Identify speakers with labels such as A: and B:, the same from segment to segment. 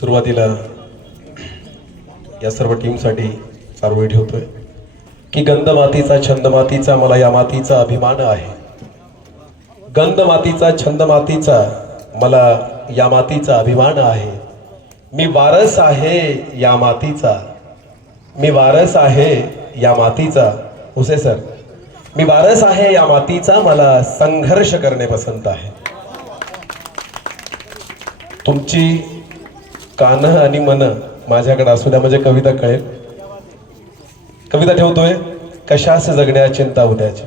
A: सुरुवातीला या सर्व टीमसाठी चारवळी ठेवतोय. की गंध मातीचा छंद मातीचा मला या मातीचा अभिमान आहे. गंध मातीचा छंद मातीचा मला या मातीचा अभिमान आहे. मी वारस आहे या मातीचा. मी वारस आहे या मातीचा. हुसे सर मी वारस आहे या मातीचा मला संघर्ष करणे पसंत आहे. तुमची कान आणि मन माझ्याकडे असू द्या म्हणजे कविता कळेल. कविता ठेवतोय कशास जगण्या चिंता उद्याची.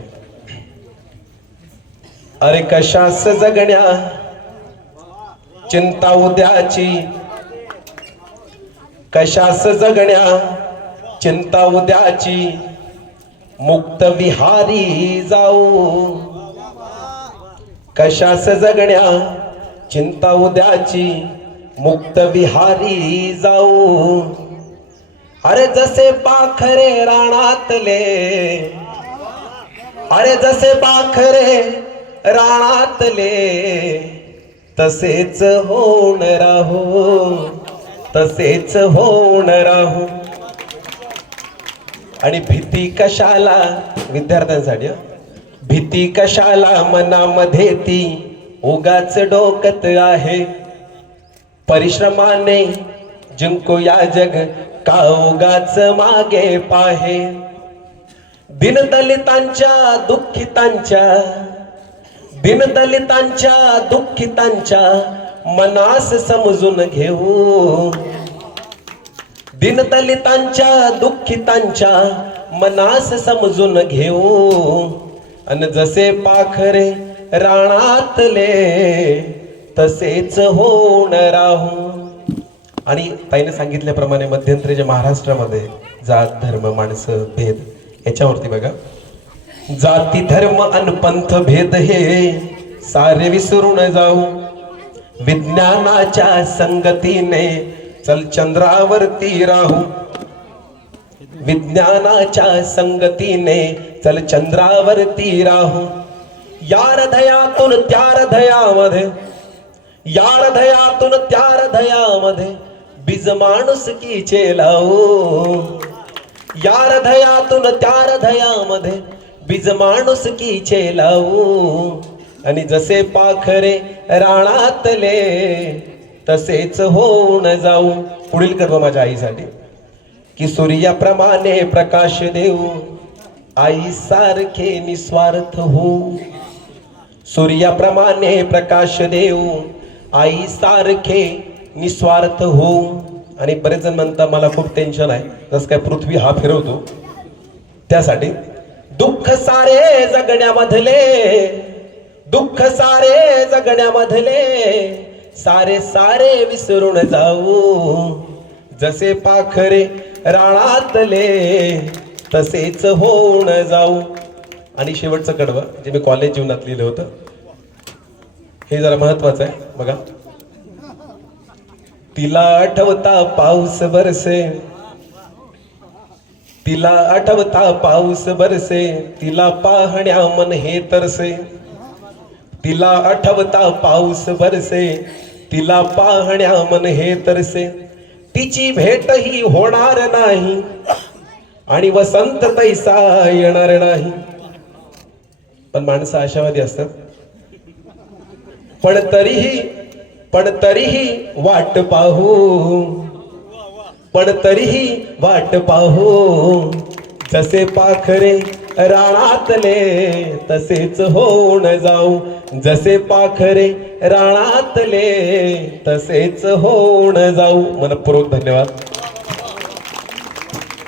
A: अरे कशास जगण्या चिंता उद्याची. कशास जगण्या चिंता उद्याची. मुक्त विहारी जाऊ. कशास जगण्या चिंता उद्याची. मुक्त विहारी जाऊ. अरे जसे पाखरे राणातले अरे जसे पाखरे राणातले तसेच होऊन राहू तसेच होऊन राहू. आणि भीती कशाला? विद्यार्थ्यांसाठी भीती कशाला मनामध्ये ती? उगाच डोकत आहे. परिश्रमाने जिंकू या जग का उगाच मागे पाहे. दिनदलितांच्या दुःखितांच्या दिनदलितांच्या दुःखितांच्या मनास समजून घेऊ. दिनदलितांच्या दुःखितांच्या मनास समजून घेऊ. आणि जसे पाखरे राणातले तसेच होऊन राहू. आणि ताईने सांगितल्याप्रमाणे मध्यंतरीच्या महाराष्ट्रामध्ये जात धर्म माणसं भेद याच्यावरती बघा. जाती धर्म अन पंथ भेद हे सारे विसरून जाऊ. विज्ञानाच्या संगतीने चल चंद्रावरती राहू. विज्ञानाच्या संगतीने चल चंद्रावरती राहू. या हृदयातून त्या हृदयामध्ये या हृदयातून त्या हृदयामध्ये बीज माणूस कीचे लावू या हृदयातून त्या हृदयामध्ये बीज माणूस कीचे लावू आणि जसे पाखरे राणातले तसेच होऊन जाऊ पुढील कर्म माझ्या आईसाठी. की सूर्याप्रमाणे प्रकाश देऊ. आई सारखे निस्वार्थ हो सूर्याप्रमाणे प्रकाश देऊ. आई सारखे निस्वार्थ हो आणि बरेच जण म्हणतात मला खूप टेन्शन आहे. जसं काय पृथ्वी हा फिरवतो. त्यासाठी दुःख सारे जगण्यामधले दुःख सारे जगण्यामधले सारे सारे विसरून जाऊ. जसे पाखरे राळातले तसेच होऊन जाऊ. आणि शेवटचं कडवं जे मी कॉलेज जीवनात लिहिलं होतं हे जरा महत्वाचं आहे बघा. तिला आठवता पाऊस बरसे. तिला आठवता पाऊस बरसे. तिला पाहण्या मन हे तरसे. तिला आठवता पाऊस बरसे. तिला पाहण्या मन हे तरसे. तिची भेट ही होणार नाही. आणि वसंत तैसा येणार नाही. पण माणसं आशावादी असतात. पण तरीही पण तरीही वाट पाहू. पण तरीही वाट पाहू. जसे पाखरे राणातले तसेच होऊन जाऊ. जसे पाखरे राणातले तसेच होऊन जाऊ. मनपूर्वक धन्यवाद.